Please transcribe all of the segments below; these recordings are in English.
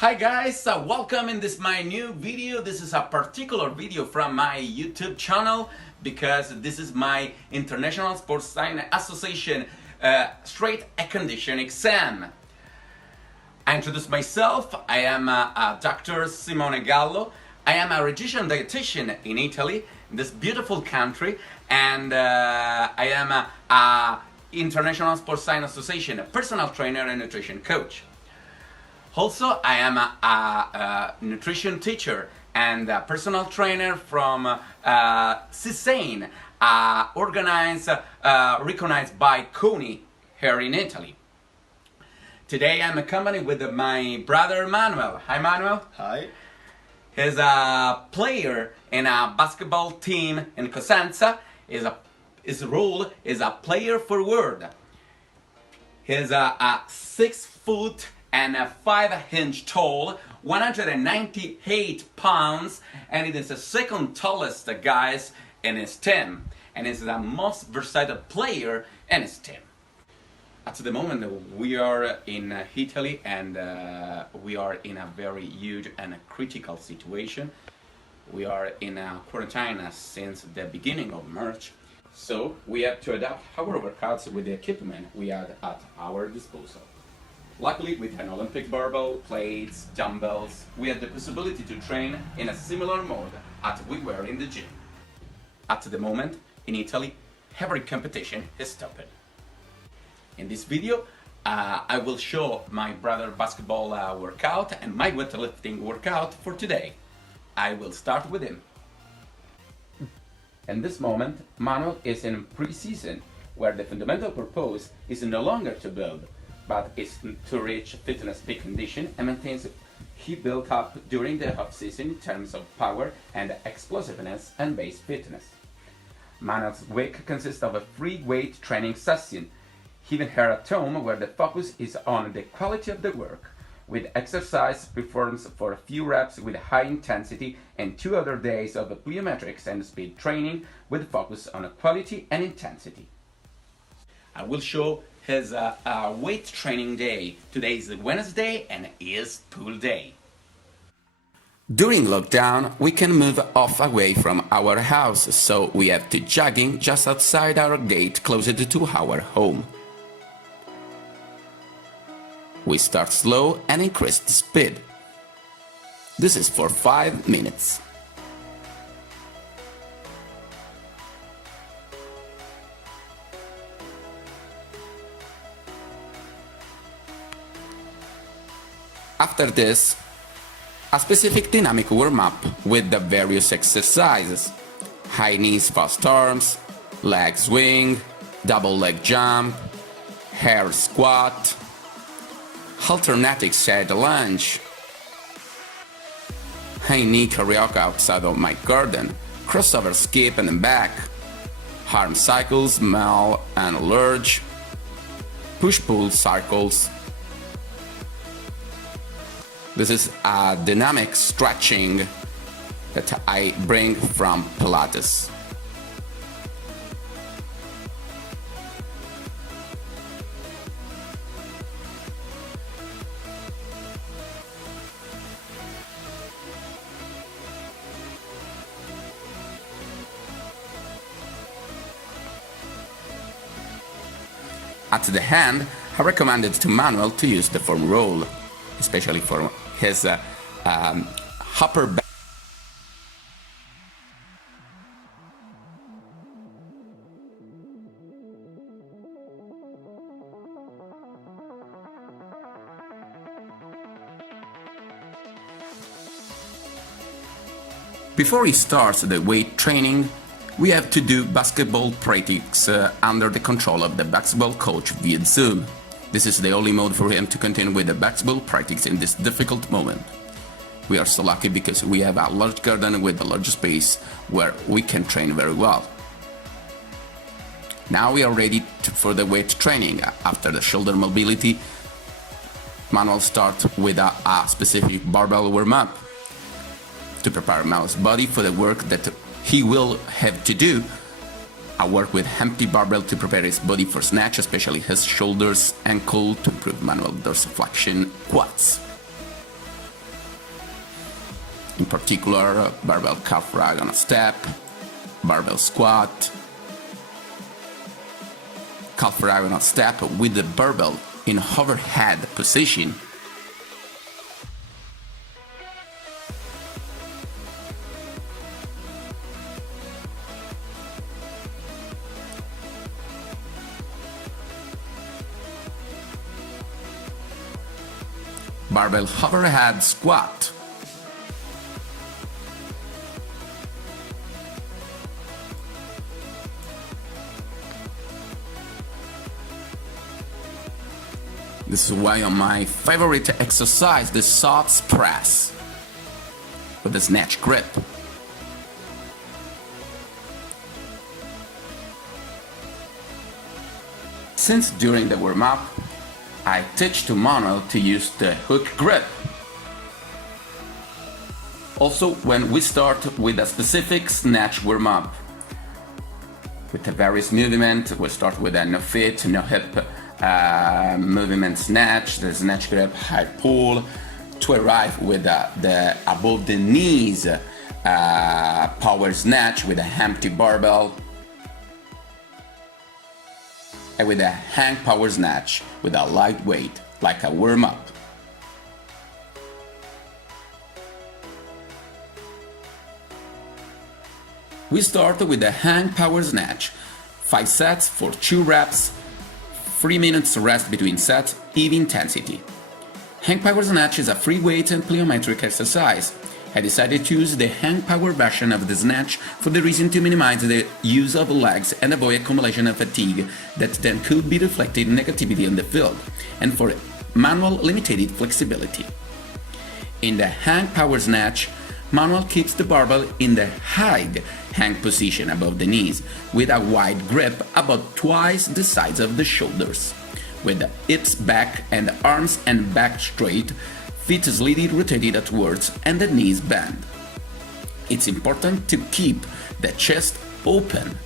Hi guys, welcome in this my new video. This is a particular video from my YouTube channel because this is my International Sports Science Association straight a condition exam. I introduce myself. I am Dr. Simone Gallo. I am a registered dietitian in Italy, in this beautiful country, and I am a International Sports Science Association, a personal trainer and nutrition coach. Also, I am a nutrition teacher and a personal trainer from CSAIn, recognized by CONI here in Italy. Today I'm accompanied with my brother Manuel. Hi Manuel. Hi. He's a player in a basketball team in Cosenza. His role is a player forward. He's a 6 foot and a 5-inch tall, 198 pounds, and it is the second tallest guys in his team, and is the most versatile player in his team. At the moment we are in Italy, and we are in a very huge and critical situation. We are in a quarantine since the beginning of March, so we have to adapt our workouts with the equipment we had at our disposal. Luckily, with an Olympic barbell, plates, dumbbells, we had the possibility to train in a similar mode as we were in the gym. At the moment, in Italy, every competition is stopped. In this video, I will show my brother basketball workout and my weightlifting workout for today. I will start with him. In this moment, Manuel is in pre-season, where the fundamental purpose is no longer to build, but is to reach fitness peak condition and maintains he built up during the off-season in terms of power and explosiveness and base fitness. Manuel's week consists of a free weight training session, even here at home, where the focus is on the quality of the work, with exercise performed for a few reps with high intensity and 2 other days of plyometrics and speed training with focus on quality and intensity. I will show his weight training day. Today is Wednesday and is pool day. During lockdown, we can move off away from our house, so we have to jogging just outside our gate closest to our home. We start slow and increase the speed. This is for 5 minutes. After this, a specific dynamic warm-up with the various exercises: high knees fast arms, leg swing, double leg jump, air squat, alternating side lunge, high knee karaoke outside of my garden, crossover skip and back, arm cycles, maul and lurch, push-pull circles. This is a dynamic stretching that I bring from Pilates. At the hand, I recommended to Manuel to use the foam roll, especially for his upper back. Before he starts the weight training, we have to do basketball practice under the control of the basketball coach via Zoom. This is the only mode for him to continue with the basketball practice in this difficult moment. We are so lucky because we have a large garden with a large space where we can train very well. Now we are ready for the weight training. After the shoulder mobility, Manuel starts with a specific barbell warm-up to prepare Manuel's body for the work that he will have to do. I work with empty barbell to prepare his body for snatch, especially his shoulders, ankle, to improve manual dorsiflexion, quads. in particular barbell calf raise on a step, barbell squat, calf raise on a step with the barbell in overhead position, barbell overhead squat, this is why on my favorite exercise, the soft press with the snatch grip. Since during the warm-up I teach to Manuel to use the hook grip. Also, when we start with a specific snatch warm-up, with the various movements, we start with a no fit, no hip movement snatch, the snatch grip, high pull, to arrive with the above the knees power snatch with a empty barbell, and with a hang power snatch with a light weight, like a warm-up. We start with the hang power snatch, 5 sets for 2 reps, 3 minutes rest between sets, even intensity. Hang power snatch is a free weight and plyometric exercise. I decided to use the hang power version of the snatch for the reason to minimize the use of legs and avoid accumulation of fatigue that then could be reflected in negativity on the field, and for manual limited flexibility. In the hang power snatch, Manuel keeps the barbell in the high hang position above the knees, with a wide grip about twice the size of the shoulders, with the hips back and the arms and back straight, feet slightly rotated outwards and the knees bent. It's important to keep the chest open.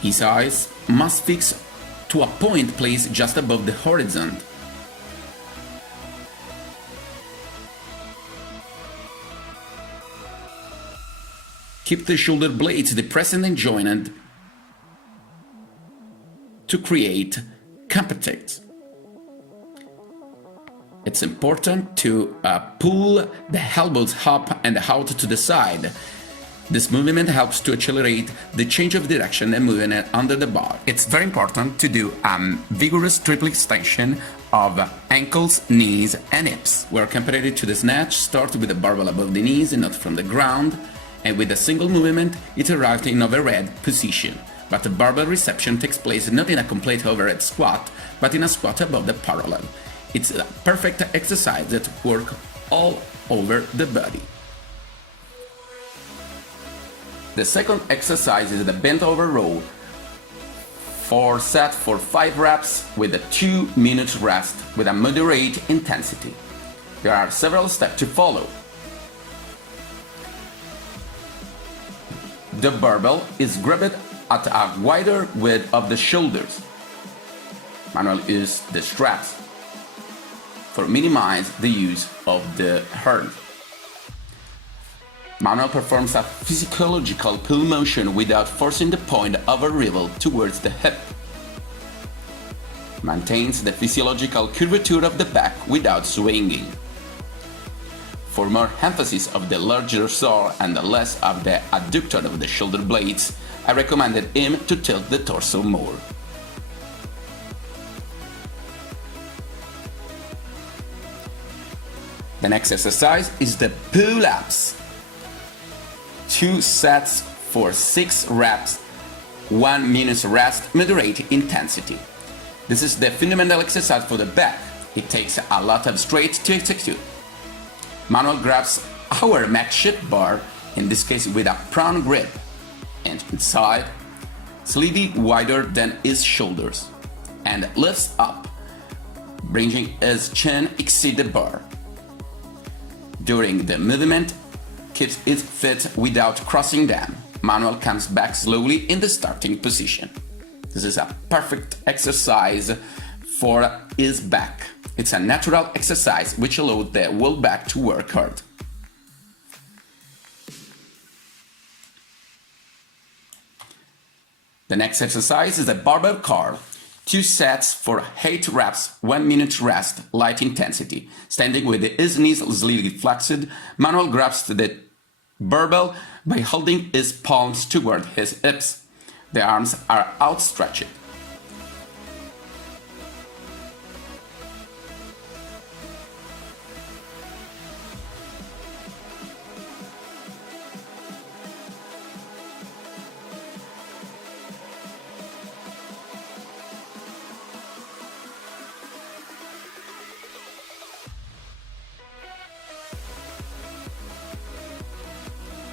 His eyes must fix to a point placed just above the horizon. Keep the shoulder blades depressed and joined to create compacts. It's important to pull the elbows up and out to the side. This movement helps to accelerate the change of direction and movement under the bar. It's very important to do a vigorous triple extension of ankles, knees and hips, where compared to the snatch, start with the barbell above the knees and not from the ground, and with a single movement it arrives in overhead position. But the barbell reception takes place not in a complete overhead squat, but in a squat above the parallel. It's a perfect exercise that works all over the body. The second exercise is the bent over row. 4 sets for 5 reps with a 2 minutes rest with a moderate intensity. There are several steps to follow. The barbell is grabbed at a wider width of the shoulders. Manuel uses the straps for minimize the use of the hand. Manuel performs a physiological pull motion without forcing the point of arrival towards the hip. Maintains the physiological curvature of the back without swinging. For more emphasis of the larger dorsal and less of the adductor of the shoulder blades, I recommended him to tilt the torso more. The next exercise is the pull-ups. 2 sets for 6 reps, 1 minute rest, moderate intensity. This is the fundamental exercise for the back. It takes a lot of strength to execute. Manuel grabs our makeshift bar, in this case with a prone grip, and inside, slightly wider than his shoulders, and lifts up, bringing his chin exceed the bar. During the movement, keeps his feet without crossing them. Manuel comes back slowly in the starting position. This is a perfect exercise for his back. It's a natural exercise which allows the whole back to work hard. The next exercise is a barbell curl. 2 sets for 8 reps, 1 minute rest, light intensity. Standing with his knees slightly flexed, Manuel grabs the barbell by holding his palms toward his hips. The arms are outstretched.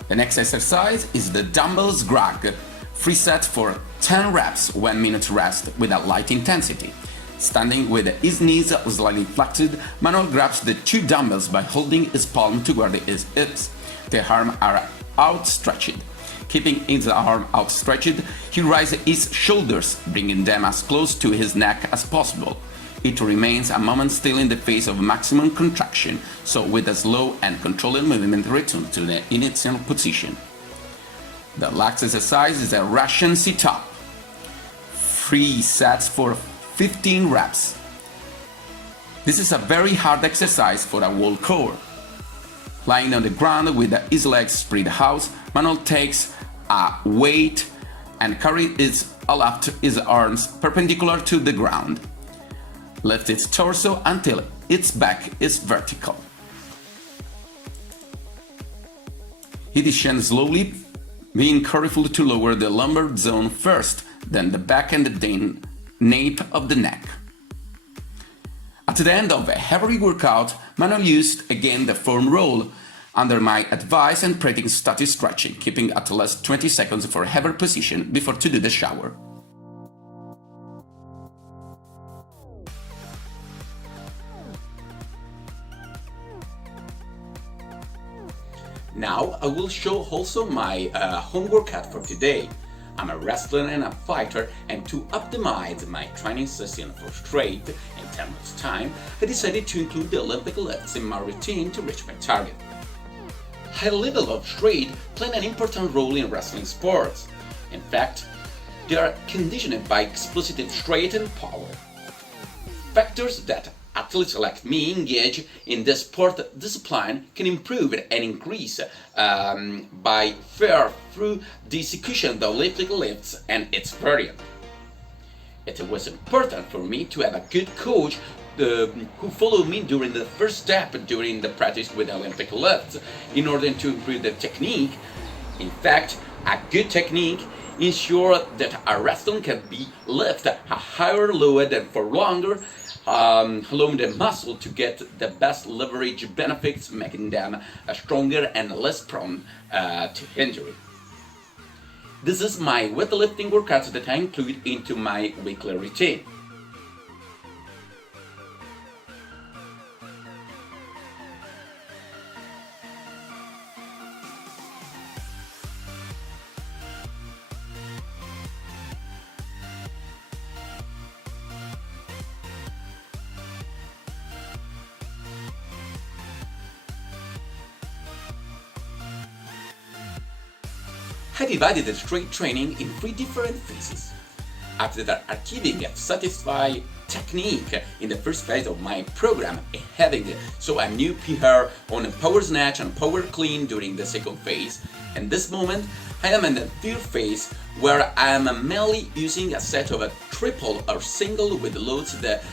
The next exercise is the dumbbells grab. 3 sets for 10 reps, 1 minute rest with a light intensity. Standing with his knees slightly flexed, Manuel grabs the 2 dumbbells by holding his palm toward his hips. The arms are outstretched. Keeping his arm outstretched, he raises his shoulders, bringing them as close to his neck as possible. It remains a moment still in the face of maximum contraction, so with a slow and controlled movement return to the initial position. The last exercise is a Russian sit-up. 3 sets for 15 reps. This is a very hard exercise for a whole core. Lying on the ground with his legs spread out, Manuel takes a weight and carries it aloft his arms perpendicular to the ground. Lift its torso until its back is vertical. He descends slowly, being careful to lower the lumbar zone first, then the back and the nape of the neck. At the end of every workout, Manuel used again the foam roll, under my advice and practicing static stretching, keeping at least 20 seconds for every position before to do the shower. Now I will show also my home workout for today. I'm a wrestler and a fighter, and to optimize my training session for strength in terms of time, I decided to include the Olympic lifts in my routine to reach my target. High level of strength play an important role in wrestling sports. In fact, they are conditioned by explosive strength and power. Factors that athletes like me engage in the sport discipline can improve and increase by far through the execution of the Olympic lifts and its variant. It was important for me to have a good coach who followed me during the first step during the practice with Olympic lifts in order to improve the technique. In fact, a good technique ensures that a wrestler can be lifted a higher load and for longer, allowing the muscle to get the best leverage benefits, making them stronger and less prone to injury. This is my weightlifting workouts that I include into my weekly routine. I divided the strength training in 3 different phases. After achieving a satisfying technique in the first phase of my program and having a new PR on a power snatch and power clean during the second phase, in this moment I am in the third phase where I am mainly using a set of a triple or single with loads that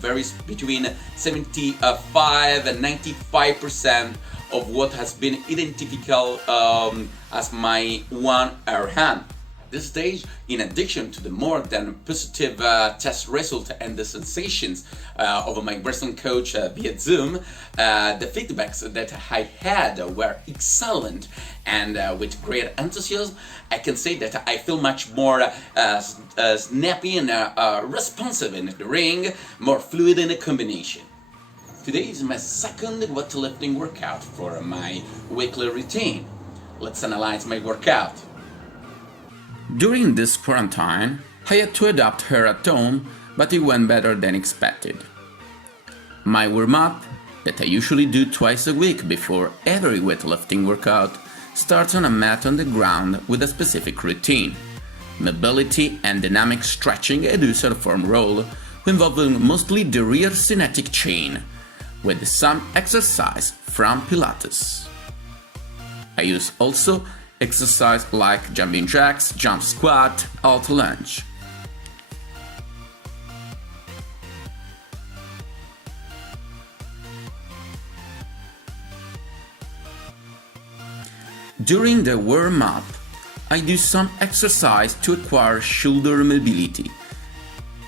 varies between 75 and 95% of what has been identified as my 1 hour hand. This stage, in addition to the more than positive test result and the sensations of my wrestling coach via Zoom, the feedbacks that I had were excellent, and with great enthusiasm, I can say that I feel much more snappy and responsive in the ring, more fluid in the combination. Today is my second weightlifting workout for my weekly routine. Let's analyze my workout. During this quarantine, I had to adapt here at home but it went better than expected. My warm-up, that I usually do twice a week before every weightlifting workout, starts on a mat on the ground with a specific routine: mobility and dynamic stretching at user form roll, involving mostly the rear cinetic chain, with some exercise from Pilates. I use also exercise like jumping jacks, jump squat, alt lunge. During the warm-up, I do some exercise to acquire shoulder mobility,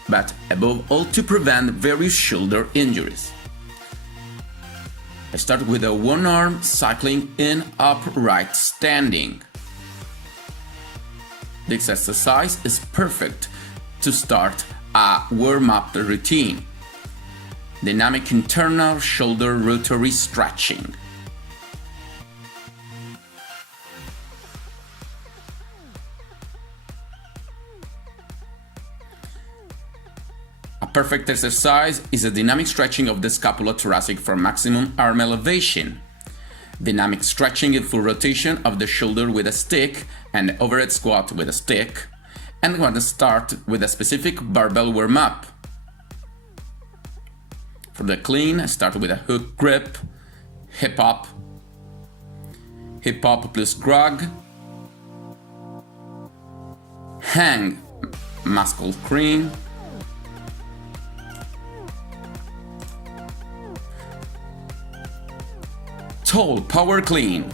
but above all to prevent various shoulder injuries. I start with a one-arm cycling in upright standing. This exercise is perfect to start a warm-up routine. Dynamic internal shoulder rotary stretching. A perfect exercise is a dynamic stretching of the scapulothoracic for maximum arm elevation. Dynamic stretching in full rotation of the shoulder with a stick and overhead squat with a stick, and I'm going to start with a specific barbell warm-up. For the clean, I start with a hook grip, hip hop plus grog, hang muscle clean, tall power clean,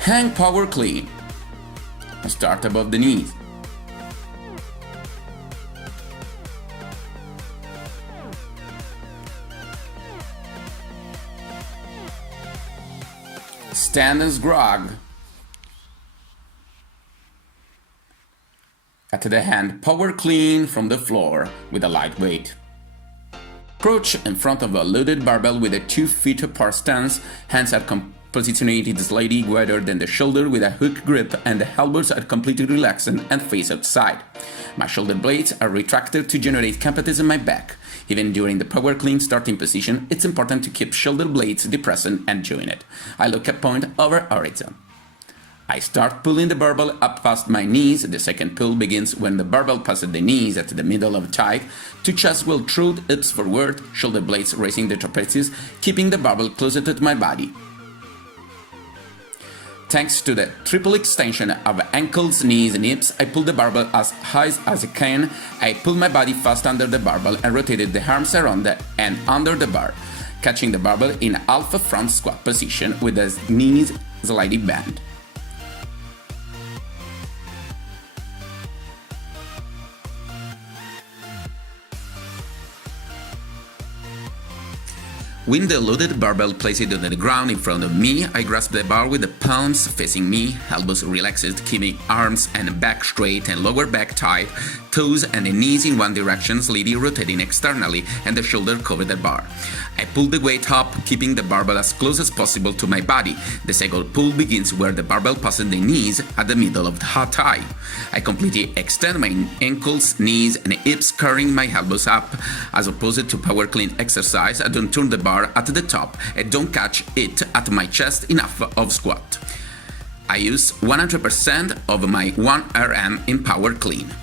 hang power clean, and start above the knees. Stand and grog. At the hand, power clean from the floor with a light weight. Crouch in front of a loaded barbell with a 2 feet apart stance, hands are positioned slightly wider than the shoulder with a hook grip, and the elbows are completely relaxed and face outside. My shoulder blades are retracted to generate competence in my back. Even during the power clean starting position, it's important to keep shoulder blades depressed and jointed. I look at point over horizon. I start pulling the barbell up past my knees. The second pull begins when the barbell passes the knees at the middle of thigh. To chest will through hips forward, shoulder blades raising the trapezius, keeping the barbell closer to my body. Thanks to the triple extension of ankles, knees and hips, I pull the barbell as high as I can. I pull my body fast under the barbell and rotated the arms around and under the bar, catching the barbell in alpha front squat position with the knees slightly bent. With the loaded barbell placed on the ground in front of me, I grasp the bar with the palms facing me, elbows relaxed, keeping arms and back straight and lower back tight, toes and the knees in one direction, slightly rotating externally, and the shoulder cover the bar. I pull the weight up, keeping the barbell as close as possible to my body. The second pull begins where the barbell passes the knees at the middle of the thigh. I completely extend my ankles, knees, and hips, carrying my elbows up. As opposed to power clean exercise, I don't turn the bar at the top and don't catch it at my chest enough of squat. I use 100% of my 1RM in power clean.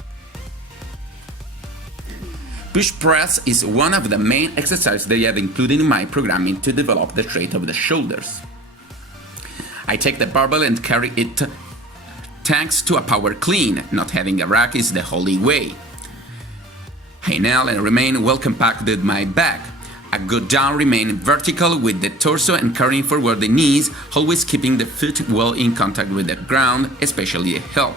Push press is one of the main exercises that I have included in my programming to develop the trait of the shoulders. I take the barbell and carry it thanks to a power clean. Not having a rack is the holy way. I kneel and remain well compacted with my back. I go down, remain vertical with the torso and carrying forward the knees, always keeping the foot well in contact with the ground, especially the heel.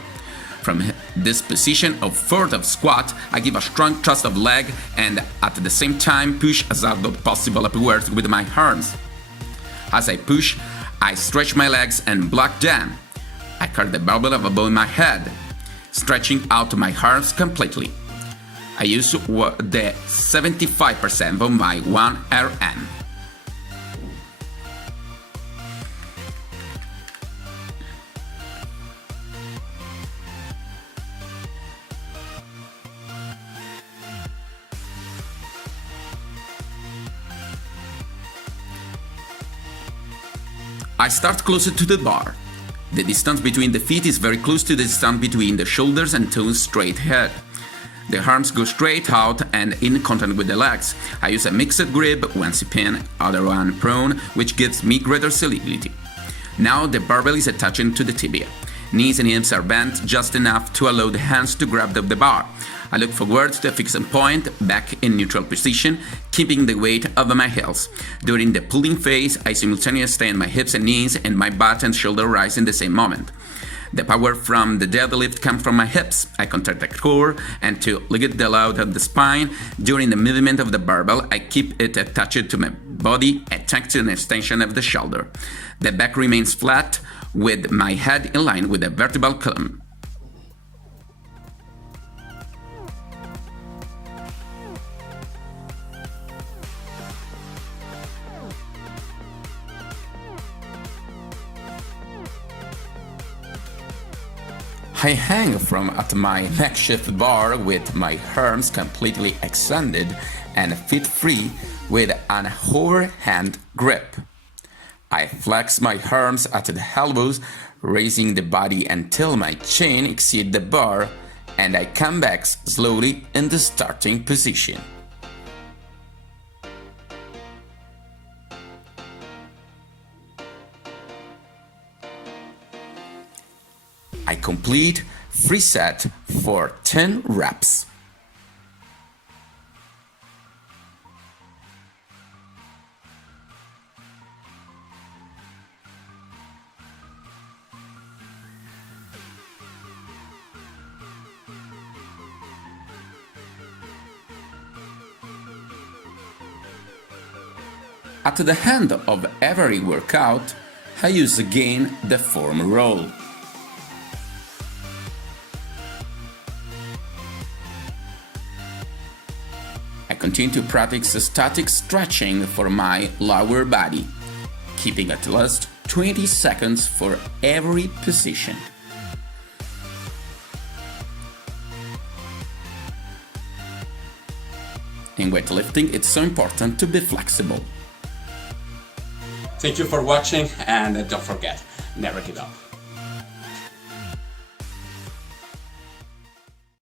From this position of fourth of squat, I give a strong thrust of leg and at the same time push as hard as possible upwards with my arms. As I push, I stretch my legs and block them. I carry the barbell above my head, stretching out my arms completely. I use the 75% of my 1RM. I start closer to the bar. The distance between the feet is very close to the distance between the shoulders and toes straight ahead. The arms go straight out and in contact with the legs. I use a mixed grip, one supine, other one prone, which gives me greater stability. Now the barbell is attaching to the tibia. Knees and hips are bent just enough to allow the hands to grab the bar. I look forward to a fixed point, back in neutral position, keeping the weight over my heels. During the pulling phase, I simultaneously extend my hips and knees, and my butt and shoulder rise in the same moment. The power from the deadlift comes from my hips. I contract the core and to lift the load of the spine. During the movement of the barbell, I keep it attached to my body and thanks to an extension of the shoulder. The back remains flat, with my head in line with the vertebral column. I hang from at my makeshift bar with my arms completely extended and feet free with an overhand grip. I flex my arms at the elbows, raising the body until my chin exceeds the bar, and I come back slowly in the starting position. I complete free set for 10 reps. At the end of every workout, I use again the form roll. I continue to practice static stretching for my lower body, keeping at least 20 seconds for every position. In weightlifting, it's so important to be flexible. Thank you for watching, and don't forget, never give up.